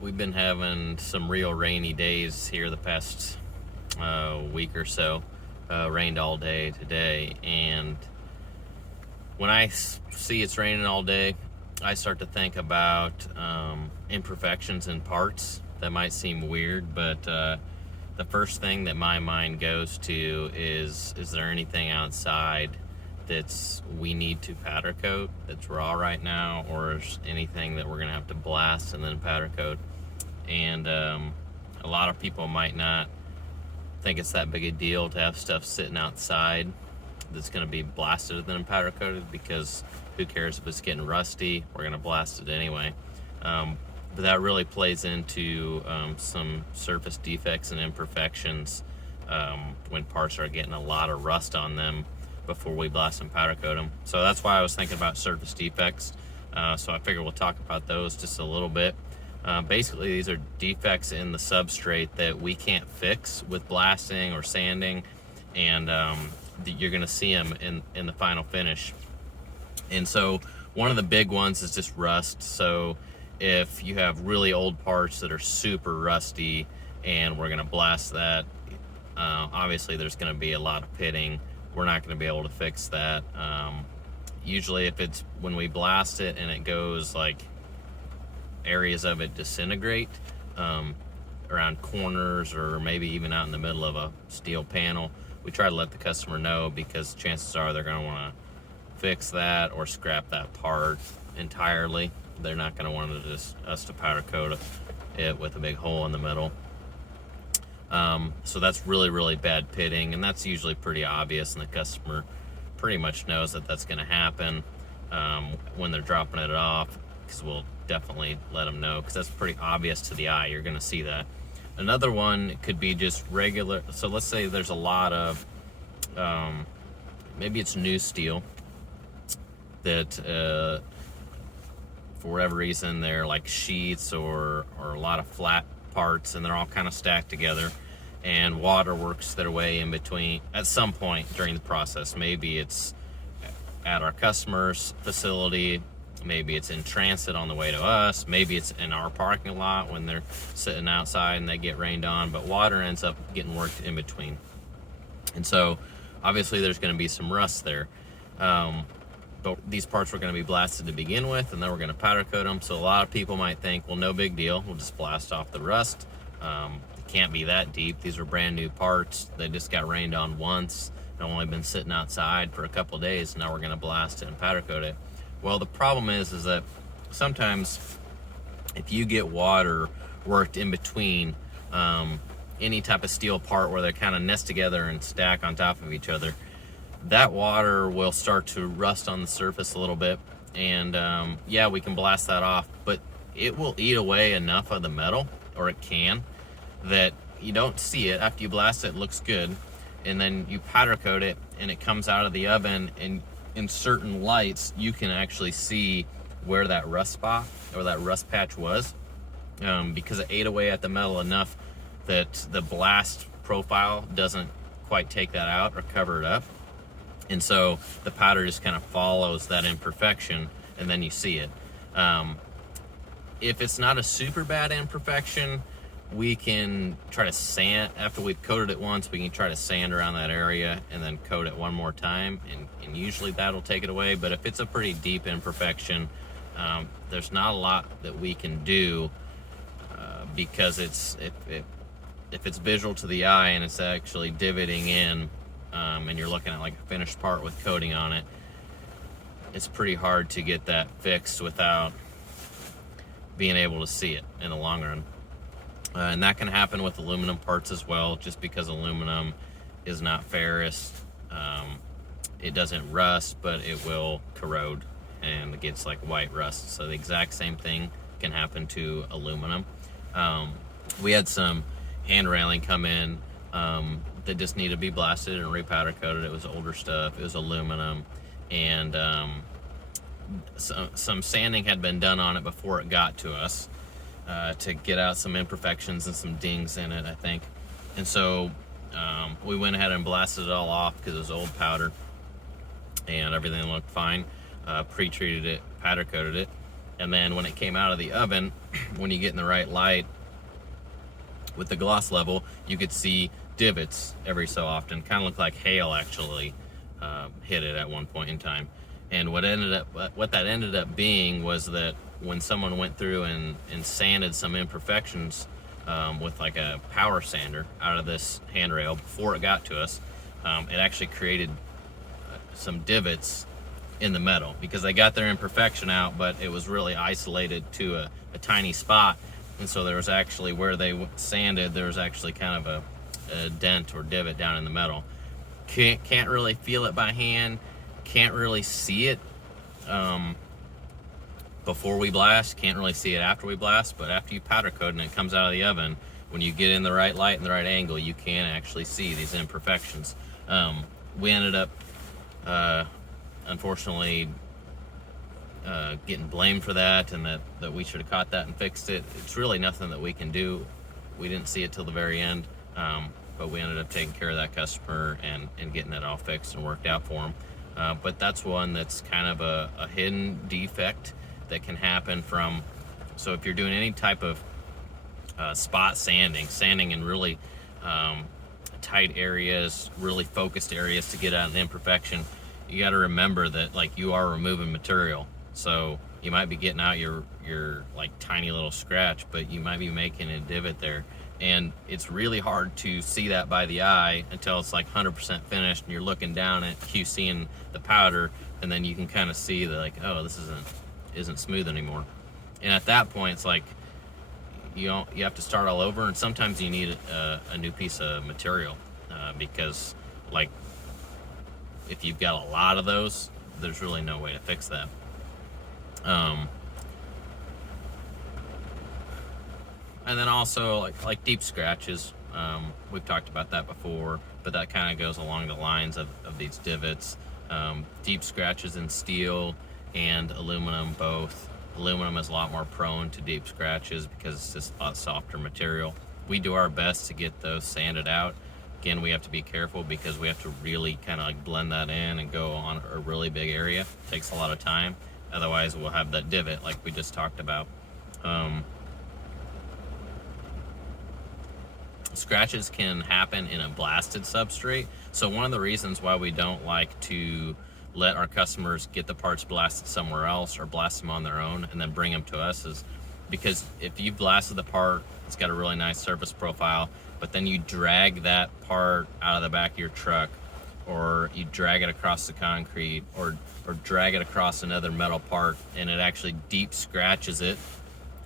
we've been having some real rainy days here the past week or so. Rained all day today, and when I see it's raining all day, I start to think about imperfections in parts that might seem weird, but the first thing that my mind goes to is there anything outside that's we need to powder coat that's raw right now, or is anything that we're gonna have to blast and then powder coat? And a lot of people might not think it's that big a deal to have stuff sitting outside that's going to be blasted and then powder coated, because who cares if it's getting rusty? We're going to blast it anyway. But that really plays into some surface defects and imperfections when parts are getting a lot of rust on them before we blast and powder coat them. So that's why I was thinking about surface defects. So I figured we'll talk about those just a little bit. Basically, these are defects in the substrate that we can't fix with blasting or sanding, and you're going to see them in the final finish. And so one of the big ones is just rust. So if you have really old parts that are super rusty and we're going to blast that, obviously there's going to be a lot of pitting. We're not going to be able to fix that. Usually if it's when we blast it and it goes like areas of it disintegrate around corners or maybe even out in the middle of a steel panel, we try to let the customer know, because chances are they're going to want to fix that or scrap that part entirely. They're not going to want us to powder coat it with a big hole in the middle. So that's really, really bad pitting, and that's usually pretty obvious, and the customer pretty much knows that that's going to happen when they're dropping it off, because we'll definitely let them know, because that's pretty obvious to the eye. You're going to see that. Another one could be just regular. So let's say there's a lot of maybe it's new steel that for whatever reason they're like sheets or a lot of flat parts, and they're all kind of stacked together, and water works their way in between at some point during the process. Maybe it's at our customer's facility, maybe it's in transit on the way to us, maybe it's in our parking lot when they're sitting outside and they get rained on, but water ends up getting worked in between. And so obviously there's going to be some rust there. But these parts were going to be blasted to begin with, and then we're going to powder coat them. So a lot of people might think, well, no big deal, we'll just blast off the rust. It can't be that deep. These are brand new parts. They just got rained on once. They've only been sitting outside for a couple of days. Now we're going to blast it and powder coat it. Well, the problem is that sometimes if you get water worked in between any type of steel part where they kind of nest together and stack on top of each other, that water will start to rust on the surface a little bit. And yeah, we can blast that off, but it will eat away enough of the metal, or it can, that you don't see it. After you blast it, it looks good. And then you powder coat it and it comes out of the oven, and in certain lights you can actually see where that rust spot or that rust patch was, because it ate away at the metal enough that the blast profile doesn't quite take that out or cover it up. And so the powder just kind of follows that imperfection, and then you see it. If it's not a super bad imperfection, we can try to sand. After we've coated it once, we can try to sand around that area and then coat it one more time, and usually that'll take it away. But if it's a pretty deep imperfection, there's not a lot that we can do, because if it's visual to the eye and it's actually divoting in, and you're looking at like a finished part with coating on it, it's pretty hard to get that fixed without being able to see it in the long run. And that can happen with aluminum parts as well, just because aluminum is not ferrous. It doesn't rust, but it will corrode and it gets like white rust. So the exact same thing can happen to aluminum. We had some hand railing come in that just needed to be blasted and repowder coated. It was older stuff. It was aluminum, and some sanding had been done on it before it got to us, to get out some imperfections and some dings in it, I think. And so we went ahead and blasted it all off because it was old powder, and everything looked fine. Pre-treated it, powder coated it, and then when it came out of the oven, when you get in the right light with the gloss level, you could see divots every so often. Kind of look like hail actually hit it at one point in time. And what that ended up being was that when someone went through and sanded some imperfections with like a power sander out of this handrail before it got to us, it actually created some divots in the metal because they got their imperfection out, but it was really isolated to a tiny spot. And so there was actually, where they sanded, there was actually kind of a dent or divot down in the metal. Can't really feel it by hand, can't really see it before we blast, can't really see it after we blast, but after you powder coat and it comes out of the oven, when you get in the right light and the right angle, you can actually see these imperfections. We ended up unfortunately getting blamed for that, and that we should have caught that and fixed it. It's really nothing that we can do. We didn't see it till the very end, but we ended up taking care of that customer and getting it all fixed and worked out for them. But that's one that's kind of a hidden defect that can happen from, so if you're doing any type of spot sanding in really tight areas, really focused areas to get out an imperfection, you got to remember that like you are removing material. So you might be getting out your like tiny little scratch, but you might be making a divot there. And it's really hard to see that by the eye until it's like 100% finished and you're looking down at QCing the powder, and then you can kind of see that like, oh, this isn't smooth anymore. And at that point, it's like you have to start all over, and sometimes you need a new piece of material because like if you've got a lot of those, there's really no way to fix that. And then also like deep scratches, we've talked about that before, but that kind of goes along the lines of these divots. Deep scratches in steel and aluminum both. Aluminum is a lot more prone to deep scratches because it's just a lot softer material. We do our best to get those sanded out. Again, we have to be careful because we have to really kind of like blend that in and go on a really big area. It takes a lot of time. Otherwise, we'll have that divot like we just talked about. Scratches can happen in a blasted substrate. So one of the reasons why we don't like to let our customers get the parts blasted somewhere else or blast them on their own and then bring them to us is because if you blasted the part, it's got a really nice surface profile, but then you drag that part out of the back of your truck, or you drag it across the concrete, or drag it across another metal part, and it actually deep scratches it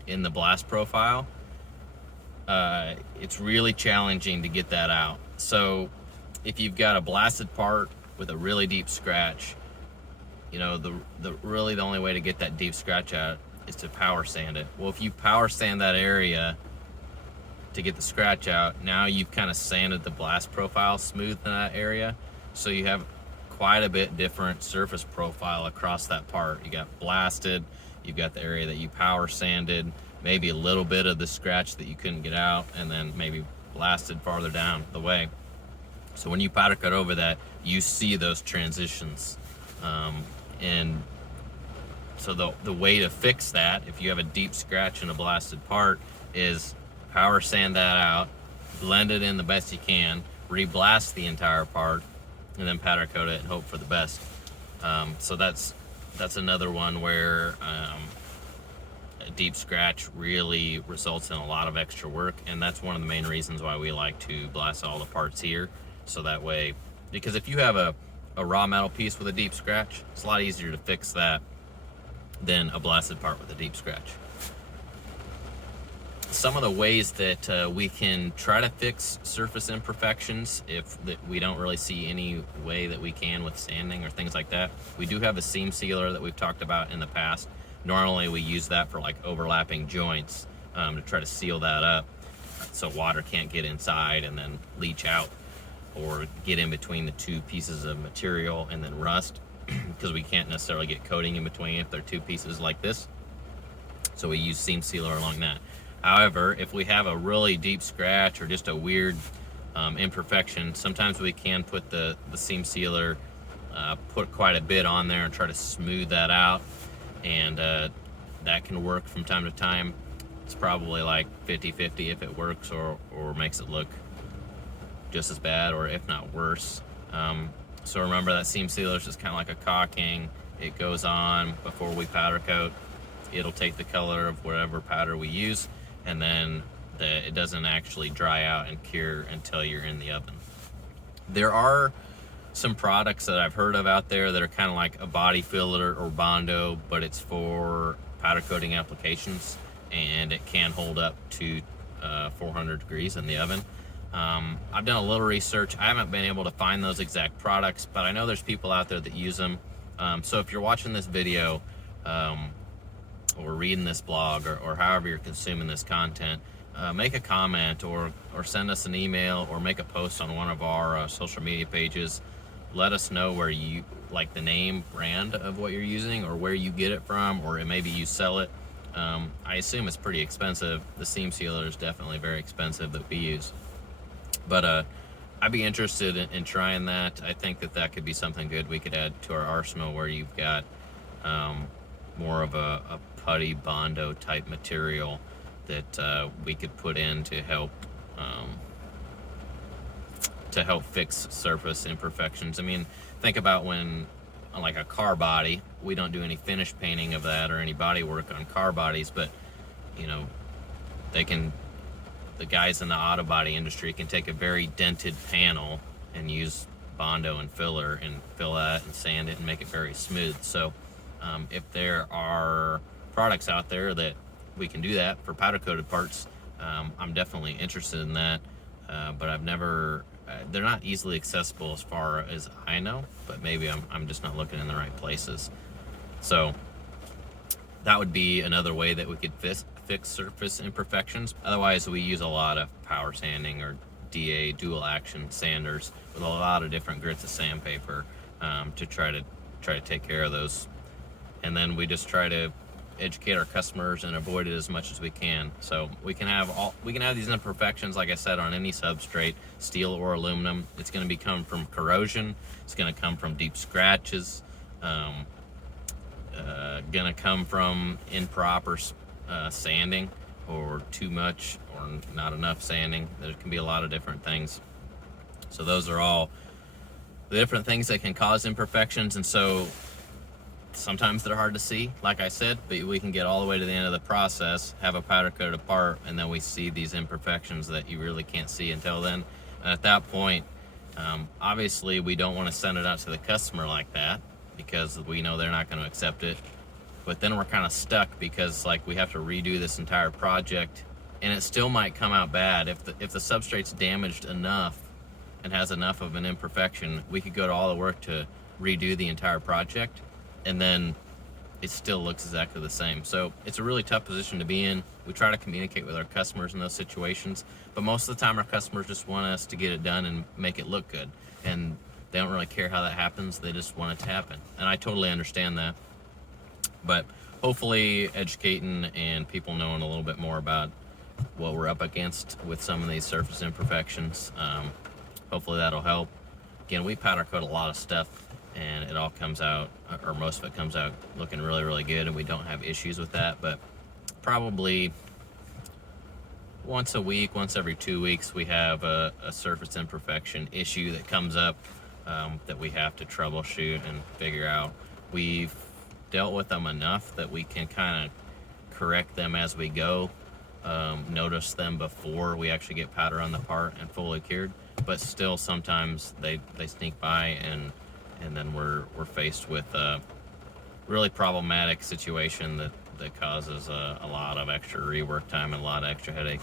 in the blast profile, it's really challenging to get that out. So if you've got a blasted part with a really deep scratch, you know, the only way to get that deep scratch out is to power sand it. Well, if you power sand that area to get the scratch out, now you've kind of sanded the blast profile smooth in that area, so you have quite a bit different surface profile across that part. You got blasted, you've got the area that you power sanded, maybe a little bit of the scratch that you couldn't get out, and then maybe blasted farther down the way. So when you powder coat over that, you see those transitions. And so the way to fix that, if you have a deep scratch in a blasted part, is power sand that out, blend it in the best you can, re-blast the entire part, and then powder coat it and hope for the best. So that's another one where a deep scratch really results in a lot of extra work, and that's one of the main reasons why we like to blast all the parts here. So that way, because if you have a raw metal piece with a deep scratch, it's a lot easier to fix that than a blasted part with a deep scratch. Some of the ways that we can try to fix surface imperfections, if we don't really see any way that we can with sanding or things like that, we do have a seam sealer that we've talked about in the past. Normally we use that for like overlapping joints to try to seal that up so water can't get inside and then leach out, or get in between the two pieces of material and then rust, because we can't necessarily get coating in between if they're two pieces like this. So we use seam sealer along that. However, if we have a really deep scratch or just a weird imperfection, sometimes we can put the seam sealer, put quite a bit on there and try to smooth that out, and that can work from time to time. It's probably like 50-50 if it works or makes it look just as bad, or if not worse. So remember that seam sealer is just kind of like a caulking. It goes on before we powder coat. It'll take the color of whatever powder we use, and then it doesn't actually dry out and cure until you're in the oven. There are some products that I've heard of out there that are kind of like a body filler or Bondo, but it's for powder coating applications, and it can hold up to 400 degrees in the oven. I've done a little research. I haven't been able to find those exact products, but I know there's people out there that use them. So if you're watching this video or reading this blog, or however you're consuming this content, make a comment or send us an email or make a post on one of our social media pages. Let us know where you like the name brand of what you're using, or where you get it from, or maybe you sell it. I assume it's pretty expensive. The seam sealer is definitely very expensive that we use, but I'd be interested in trying that. I think that could be something good we could add to our arsenal, where you've got more of a putty Bondo type material that we could put in to help fix surface imperfections. I mean, think about when, like a car body, we don't do any finish painting of that or any body work on car bodies, but you know, the guys in the auto body industry can take a very dented panel and use Bondo and filler and fill that and sand it and make it very smooth. So if there are products out there that we can do that for powder coated parts, I'm definitely interested in that, but I've never, they're not easily accessible as far as I know, but maybe I'm just not looking in the right places. So that would be another way that we could fix surface imperfections. Otherwise, we use a lot of power sanding or DA dual action sanders with a lot of different grits of sandpaper to try to take care of those. And then we just try to educate our customers and avoid it as much as we can. So we can have these imperfections, like I said, on any substrate, steel or aluminum. It's going to be coming from corrosion. It's going to come from deep scratches. Going to come from improper sanding, or too much or not enough sanding. There can be a lot of different things. So those are all the different things that can cause imperfections. And so sometimes they're hard to see, like I said, but we can get all the way to the end of the process, have a powder coated part, and then we see these imperfections that you really can't see until then. And at that point, obviously we don't want to send it out to the customer like that, because we know they're not going to accept it. But then we're kind of stuck, because like we have to redo this entire project, and it still might come out bad. If the substrate's damaged enough and has enough of an imperfection, we could go to all the work to redo the entire project, and then it still looks exactly the same. So it's a really tough position to be in. We try to communicate with our customers in those situations, but most of the time our customers just want us to get it done and make it look good, and they don't really care how that happens. They just want it to happen, and I totally understand that. But hopefully educating and people knowing a little bit more about what we're up against with some of these surface imperfections, hopefully that'll help. Again, we powder coat a lot of stuff, and it all comes out, or most of it comes out looking really, really good, and we don't have issues with that. But probably once a week, once every 2 weeks, we have a surface imperfection issue that comes up that we have to troubleshoot and figure out. We've dealt with them enough that we can kind of correct them as we go, notice them before we actually get powder on the part and fully cured. But still, sometimes they sneak by, and then we're faced with a really problematic situation that causes a lot of extra rework time and a lot of extra headache.